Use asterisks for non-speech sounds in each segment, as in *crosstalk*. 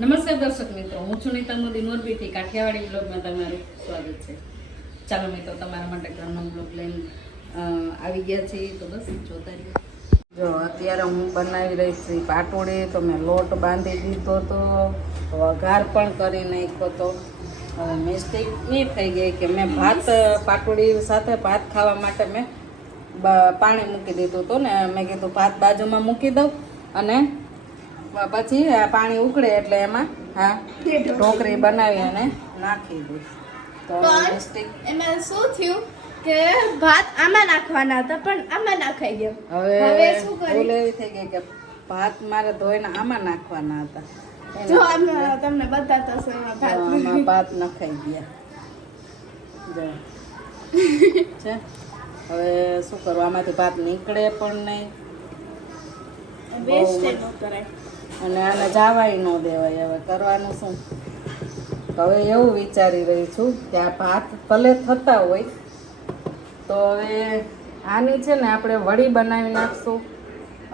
નમસ્કાર દર્શક મિત્રો હું છું નીતા મોદી મોરબીથી કાઠિયાવાડી બ્લોગમાં તમારું સ્વાગત છે. ચાલો મિત્રો તમારા માટે ઘરનો બ્લોગ લઈને આવી ગયા છીએ. તો બસ જોતા રહીએ જો અત્યારે હું બનાવી રહી છું પાટોળી તો મેં લોટ બાંધી દીધો તો વઘાર પણ કરી નાખ્યો તો. હવે મિસ્ટેક એ થઈ ગઈ કે મેં ભાત પાટોળી સાથે ભાત ખાવા માટે મેં બ- પાણી મૂકી દીધું હતું ને મેં કીધું ભાત બાજુમાં મૂકી દઉં અને પછી પાણી ઉકળે એટલે એમાં હા ઢોકરી બનાવી અને નાખી દઉં તો એમાં શું થયું કે ભાત આમાં નાખવાના હતા પણ આમાં નાખાઈ ગયો. હવે હવે શું ભૂલ કરી એવી થઈ ગઈ કે ભાત મારે ધોઈને આમાં નાખવાના હતા. જો તમને બતાતો છું ભાત. ભાત નખાઈ ગયા. *laughs* છે? હવે શું કરવું આમાંથી ભાત નીકળે પણ નહીં. વેસ્ટ ન કરાય. અને આને જાવાય ન દેવાય. હવે કરવાનું શું? તો હવે એવું વિચારી રહી છું કે આ ભાત ભલે થતા હોય તો હવે આની છે ને આપણે વડી બનાવી નાખશું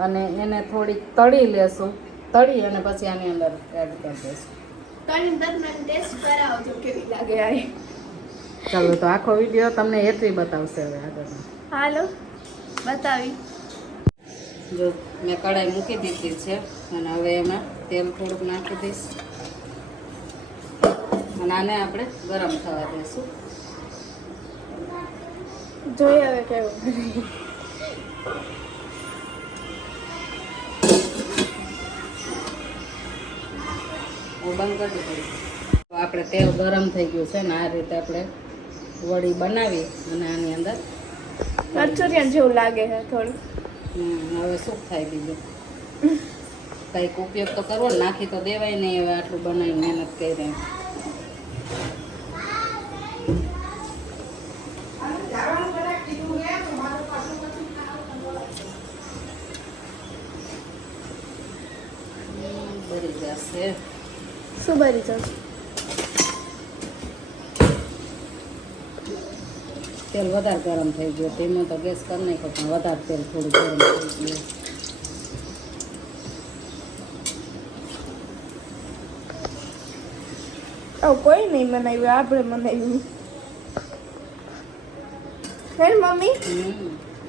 અને એને થોડીક તળી લેશું. તળી અને પછી આની અંદર એડ કરી દઈશું. ચાલો તો આખો વીડિયો તમને એટલી બતાવશે હવે આગળ હાલો બતાવી. જો મેં કઢાઈ મૂકી દીધી છે અને હવે એમાં તેલ થોડુંક નાખી દઈશ. અને આને આપણે ગરમ થવા દઈશું જોઈએ હવે કેવું બંધ કરી દઈશ તો આપણે તેલ ગરમ થઈ ગયું છે ને આ રીતે આપણે વડી બનાવી અને આની અંદર મંચુરિયન જેવું લાગે છે થોડું હવે શું થાય બીજું? *laughs* કંઈક ઉપયોગ તો કરવો નાખી તો દેવાય નહીં હવે આટલું બનાવી મહેનત કરી. બરી જશે. શું બની જશે? તેલ વધારે ગરમ થઈ ગયું. તેમાં તો ગેસ કરી નાખ્યો પણ વધારે તેલ થોડું ગરમ થઈ ગયું. આવું કોઈ નહીં મનાવ્યું આપણે મનાવ્યું હે મમ્મી?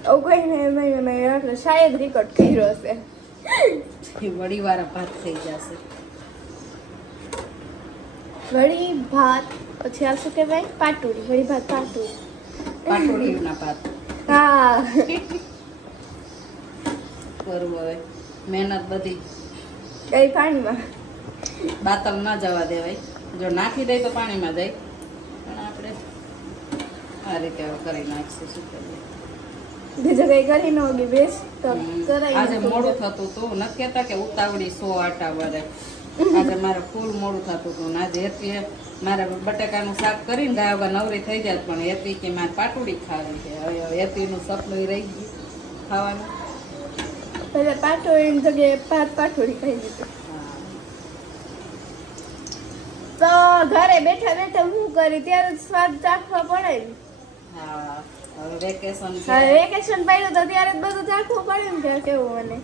આવું કોઈ નહીં બનાવ્યું એટલે શાયદ રેકોર્ડ કર્યો હશે. વળી વાર ભાત થઈ જશે. વળી ભાત પછી આ શું કહેવાય? પાટુરી વળી ભાત પાટુડી. પાટોળીના ભાત હા. કરવું હવે. મહેનત બધી. કઈ પાણીમાં? બાતલ ના જવા દેવાય. જો નાખી દે તો પાણીમાં જાય. પણ આપણે આ રીતે કરી નાખશું શું કરીએ. બીજું કઈ કરી ન બેસ. તો આજે મોડું થતું હતું નથી કહેતા કે ઉતાવળી સો આટા વરે આજે મારે ફૂલ મોડું થતું હતું ને આજે હેતી મારે બટાકાનું શાક કરીને વગર નવરી થઈ જાય પણ હેતી કે મારે પાટુડી ખાવી છે. હવે હેતીનું સપનું રહી ગયું ખાવાનું. પહેલા પાટોડીની જગ્યાએ ભાત પાટોડી ખાઈ દીધું. તો ઘરે બેઠા બેઠા હું કરી ત્યારે સ્વાદ ચાખવા પડે હા હવે વેકેશન વેકેશન પડ્યું તો ત્યારે જ બધું ચાખવું પડે ને કેવું મને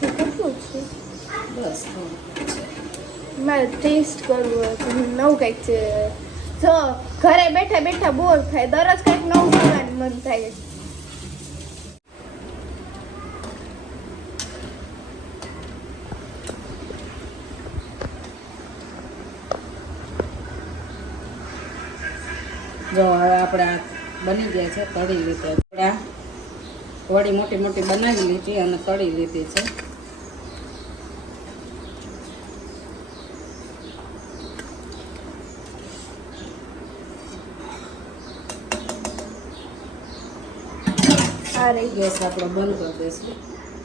કેટલું છે મારે ટેસ્ટ કરવું હોય નવું કંઈક છે જો ઘરે બેઠા બેઠા બોર થાય, દરરોજ કંઈક નવું કરવાનું મન થાય. જો હવે આપણે બની ગયા છે, તળી લીધા આપણે વળી મોટી મોટી બનાવી લીધી અને તળી લીધી છે. આ રહી. ગેસ આપણો બંધ કરી દઈશું.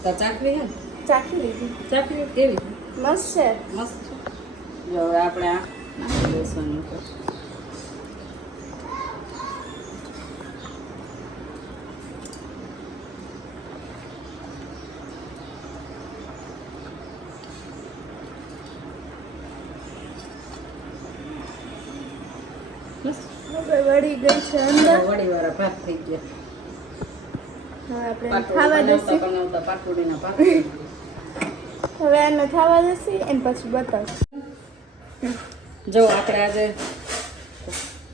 તો ચાખવી હે ચાખી લીધી. ચાખી લીધી? કેવી મસ્ત છે. મસ્ત છે. હવે આપણે આ નાખી વળી ગઈ છે અંદર. વળી વાળા ભાગ થઈ ગયા. આપણે ખાવા ભાત હવે આને ખાવા દેશે એને પછી બતાવશું. જો આપણે આજે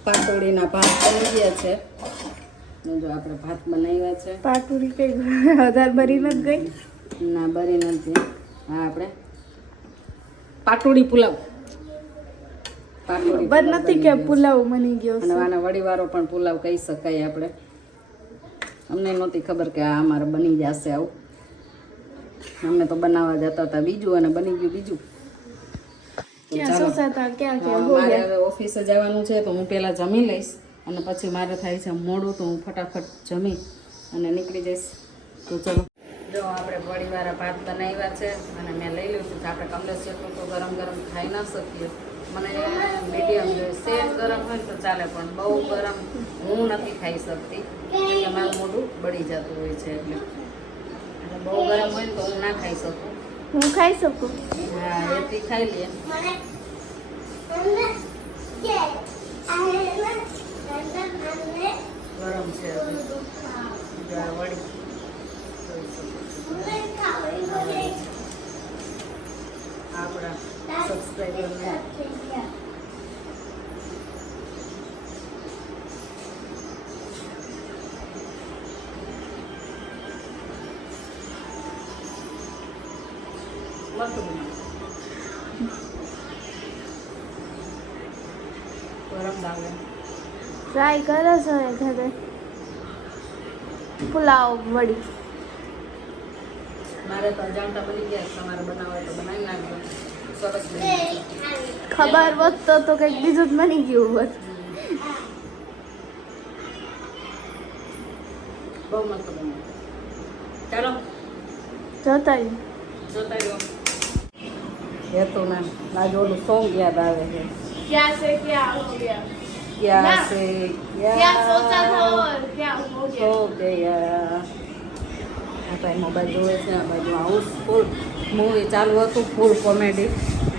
પાટોડીના ભાત બની ગયા છે. જો આપણે ભાત બનાવ્યા છે. પાટોડી કઈ વધારે ભરી નથી ગઈ? ના બરી નથી. હા આપણે પાટોડી પુલાવ. પાટોડી બર નથી કે પુલાવ બની ગયો અને છે. વડીવારો પણ પુલાવ કહી શકાય આપણે. અમને નહોતી ખબર કે આ અમારે બની જશે આવું. અમને તો બનાવવા જતા હતા બીજું અને બની ગયું બીજું. મારે હવે ઓફિસે જવાનું છે તો હું પહેલાં જમી લઈશ અને પછી મારે થાય છે મોડું તો હું ફટાફટ જમી અને નીકળી જઈશ. તો ચલો. જો આપણે વડીવાળા ભાત બનાવ્યા છે અને મેં લઈ લીધું છે. આપણે કમલેશ જેટલું તો ગરમ ગરમ ખાઈ ના શકીએ. મને મીડિયમ જોઈએ સેજ ગરમ હોય તો ચાલે પણ બહુ ગરમ હું નથી ખાઈ શકતી. એટલે મારું મોઢું બળી જતું હોય છે એટલે. એટલે બહુ ગરમ હોય તો હું ના ખાઈ શકું. હું ખાઈ શકું? હા એથી ખાઈ લે ગરમ છે. વળી જોઈ શકો છો. આપણા સબસ્ક્રાઈબરને મસ્ત બનાવો. ગરમ લાગે ટ્રાય કરો છો એ ઘરે? પુલાવ વળી મારે તો અજાણતા બની ગયા તમારે બનાવે તો બનાવી નાખજો. ખબર હોત તો તો કંઈક બીજું જ બની ગયું હોત. બહુ મસ્ત બન્યું. ચાલો. જોતા જોતા હેતુ ના ના ઓલું સોંગ યાદ આવે છે. ક્યાં છે ક્યાં ગયા? ક્યાં છે ક્યાં સોચા થા ક્યાં હો ગયા? ગયા. આ ભાઈ મોબાઈલ જોવે છે આ બાજુ આવું ફૂલ મૂવી ચાલુ હતું ફૂલ કોમેડી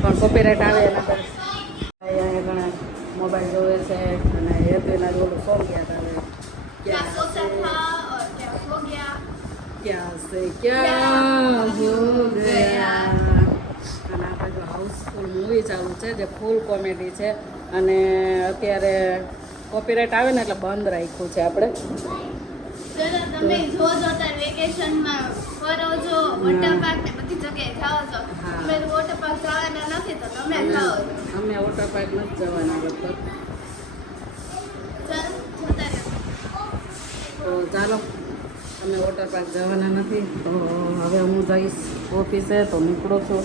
પણ કોપીરાઇટ આવે એના પર. અહીંયા ઘણા મોબાઈલ જોવે છે અને હેપીના એના ઓલું સોંગ યાદ આવે હાઉસફુલ મૂવી ચાલુ છે જે ફૂલ કોમેડી છે. અને અત્યારે કોપીરાઇટ આવે ને એટલે બંધ રાખ્યું છે આપણે. તમે જો જો તાર વેકેશનમાં ફરો છો વોટર પાર્ક ને બધી જગ્યાએ જાઓ છો. અમે વોટર પાર્ક જવાના નથી તો તમે જાઓ. અમે વોટર પાર્ક નથી જવાના જોતા તો ચાલો અમે વોટર પાર્ક જવાના નથી. તો હવે હું જઈશ ઓફિસે તો નીકળો છું.